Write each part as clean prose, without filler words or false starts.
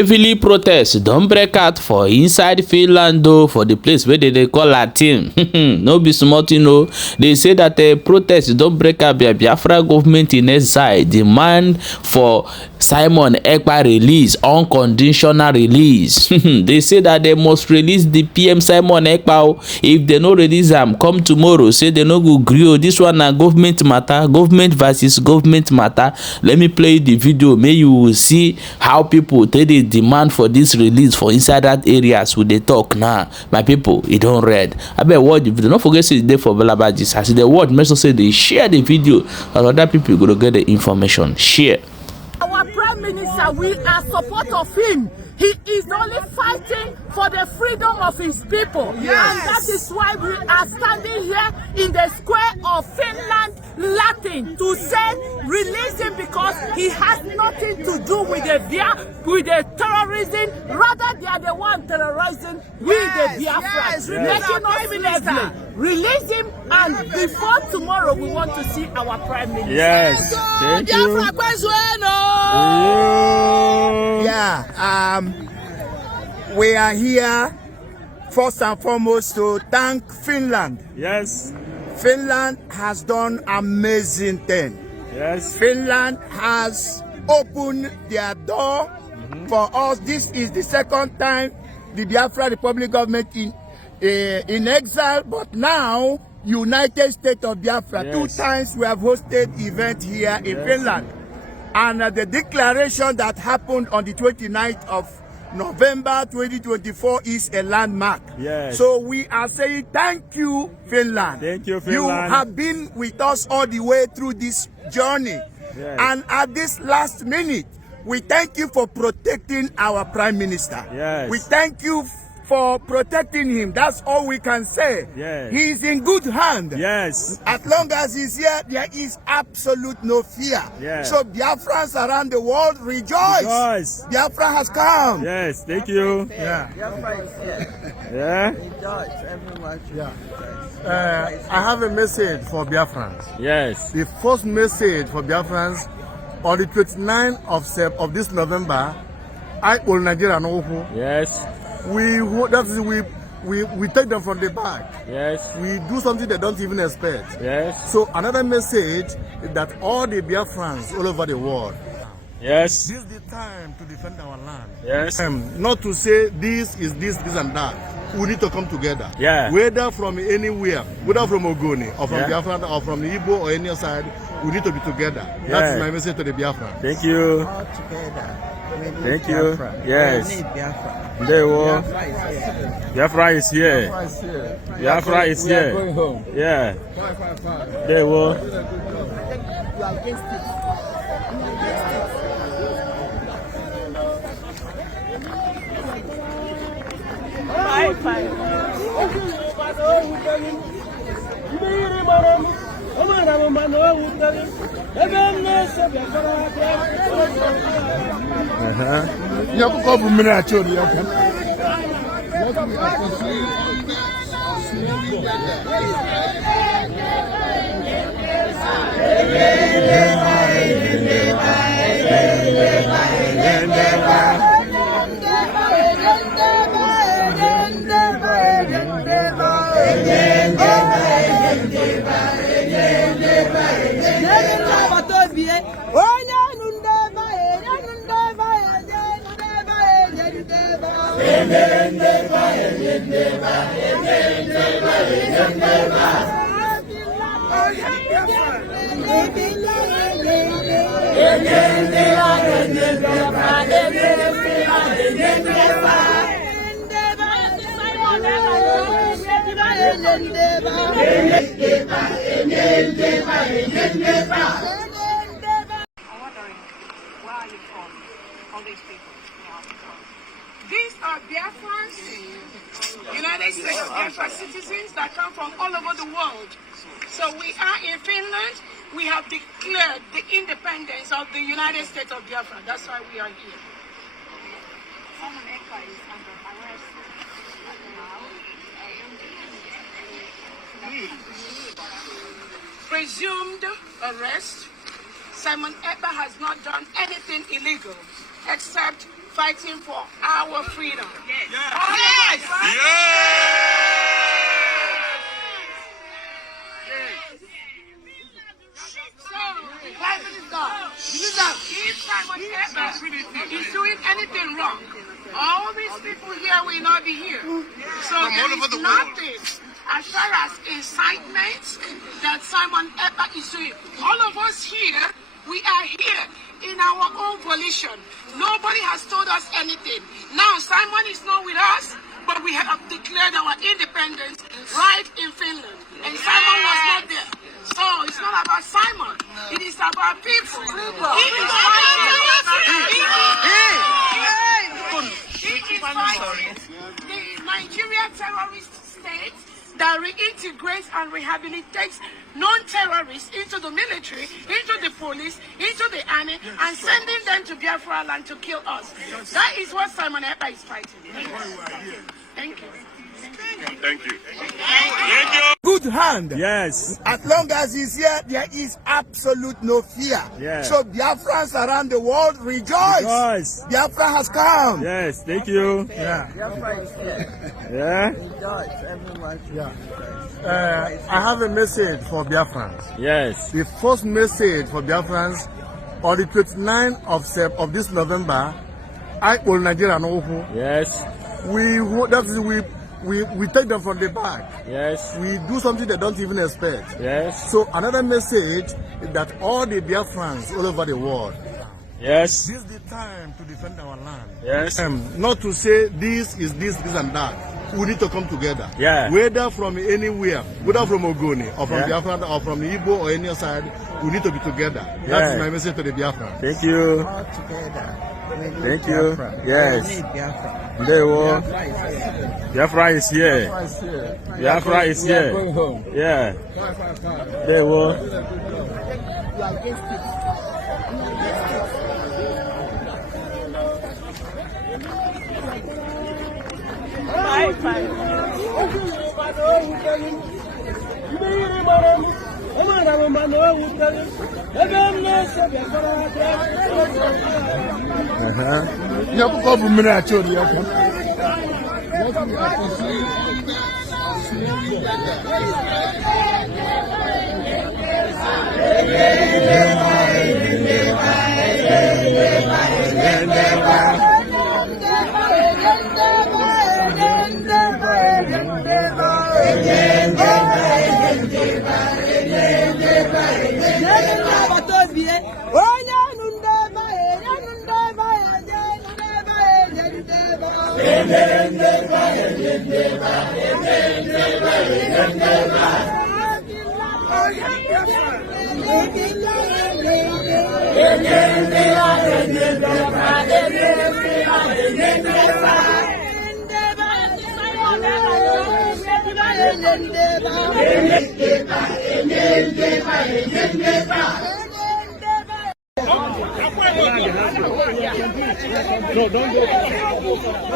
heavily protest don't break out for inside Finland though, for the place where they call Latin. No be small thing o. They say that the protest don't break out. Biafra government in exile demand for Simon Ekpa release, unconditional release. They say that they must release the PM Simon Ekpa. If they no release him, come tomorrow. Say they no go gree. This one na government matter, government versus government matter. Let me play the video. May you will see how people take the demand for this release for inside that areas where they talk now. My people, it don't read. I bet watch the video. Don't forget to stay for Balabajis. As the word, make sure say they share the video, and other people go to get the information. Share. Our Prime Minister, we are support of him. He is only fighting for the freedom of his people. Yes. And that is why we are standing here in the square of Finland, Latin, to say release him, because he has nothing to do with the terrorism. Rather, they are the one terrorizing the Biafra, making us slavery. Release him, and before tomorrow, we want to see our Prime Minister. Yes, thank you. Yeah, we are here first and foremost to thank Finland. Yes. Finland has done amazing thing. Yes. Finland has opened their door for us. This is the second time the Biafra Republic government in exile, but now United States of Biafra. Yes. 2 times we have hosted event here in Finland. And the declaration that happened on the 29th of November 2024 is a landmark. Yes. So we are saying thank you, Finland. Thank you, Finland. You have been with us all the way through this journey. Yes. And at this last minute, we thank you for protecting our Prime Minister. Yes. We thank you for protecting him. That's all we can say. Yes. He is in good hand. Yes. As long as he's here, there is absolute no fear. Yes. So Biafrans around the world, rejoice. Rejoice. Biafra has come. Yes, thank you. Yeah. Yeah. I have a message for Biafrans. Yes. The first message for Biafrans on the 29th of this November, I will Nigeria know who. Yes. We take them from the back. Yes. We do something they don't even expect. Yes. So another message is that all the Biafrans all over the world, Yes. this is the time to defend our land. Yes. Not to say this is this and that. We need to come together. Yeah. Whether from anywhere, whether from Ogoni or from Yeah. Biafra or from the Igbo or any other side, we need to be together. Yeah. That is my message to the Biafra. Thank you. All together. Thank you. Yes. We need Biafra. There was. Biafra is here. Biafra is here. Biafra is We are here. going home. Yeah. There was. You are against it. These are Biafrans, United States of Biafra citizens that come from all over the world. So we are in Finland. We have declared the independence of the United States of Biafra. That's why we are here. Simon Ekpa is under arrest now. Presumed arrest. Simon Ekpa has not done anything illegal except fighting for our freedom. Yes. Yes. If Simon Ekpa is doing anything wrong, all these people here will not be here. So there is nothing as far as incitement that Simon Ekpa is doing. All of us here, we are here in our own volition. Nobody has told us anything. Now Simon is not with us, but we have declared our independence right in Finland. And Simon was not there. So it's not about Simon. It is about people. He is fighting the Nigerian terrorist state that reintegrates and rehabilitates non-terrorists into the military, into the police, into the army, and sending them to Biafra land to kill us. That is what Simon Ekpa is fighting. Thank you. Thank you. Good hand. Yes. As long as he's here, there is absolute no fear. Yeah. So Biafrans around the world rejoice. Rejoice. Biafra has come. Yes, thank you. Yeah. Biafra is here. Yeah. Rejoice, everyone. I have a message for Biafrans. Yes. The first message for Biafrans on the 29th of this November, I will Nigeria know who. Yes. We take them from the back. Yes. We do something they don't even expect. Yes. So another message is that all the Biafrans all over the world, Yes. this is the time to defend our land. Yes. Not to say this is this and that. We need to come together. Yeah. Whether from anywhere, whether from Ogoni or from Yeah. Biafra or from Igbo or any other side, we need to be together. Yeah. That's my message to the Biafrans. Thank you. All together. We need Thank you. Biafra. Yes. We need Biafra. There we Biafra is here. Biafra is here. Biafra is here. Biafra is We are here. going home. Yeah. There we No, don't go.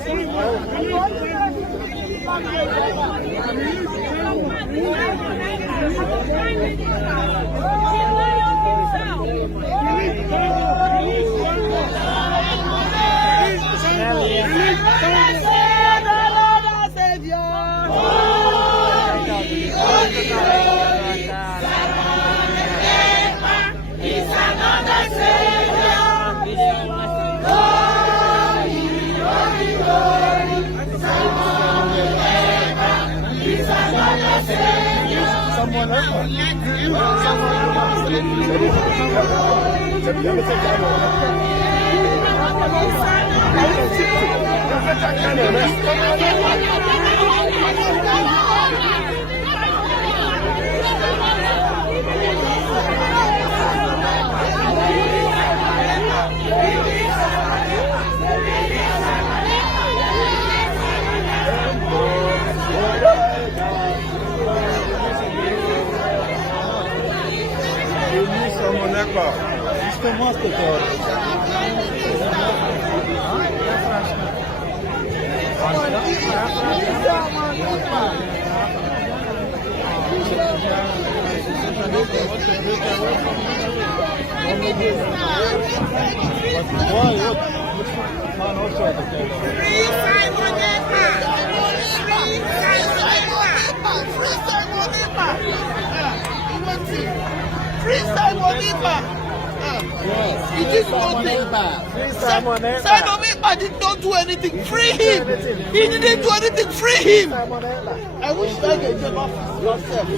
Thank you. Ekpa did not do anything. Free him. He didn't do anything. Free him. I wish I could give up yourself.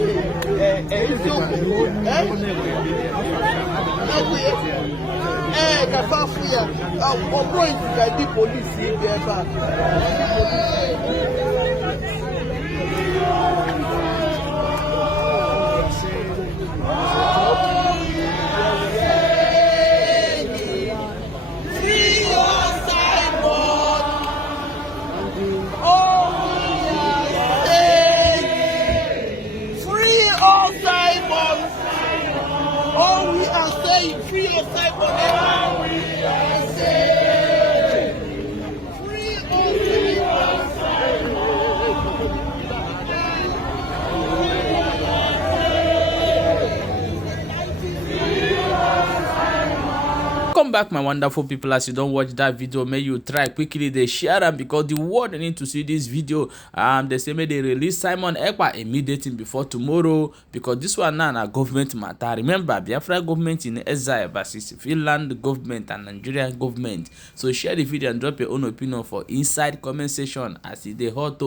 I'm going to get the police in there back. Welcome back, my wonderful people. As you don't watch that video, may you try quickly they share them, because the world need to see this video. They say may they release Simon Ekpa immediately before tomorrow, because this one now a government matter. Remember, Biafra government in exile versus Finland government and Nigerian government. So share the video and drop your own opinion for inside comment section as it dey hot.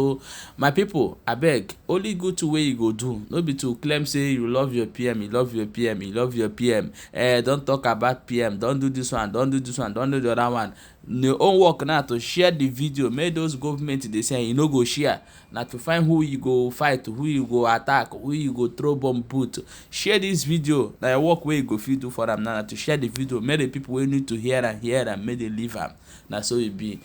My people, I beg, only good to way you go do. No be to claim say you love your PM, you love your PM, you love your PM. Don't talk about PM, don't do this one, don't do this one, don't do the other one. Your own work now to share the video. Make those government they say you no go share. Now to find who you go fight, who you go attack, who you go throw bomb put. Share this video. Now your work where you go fit do for them now to share the video. Make the people we need to hear and make they leave them. Now so it be.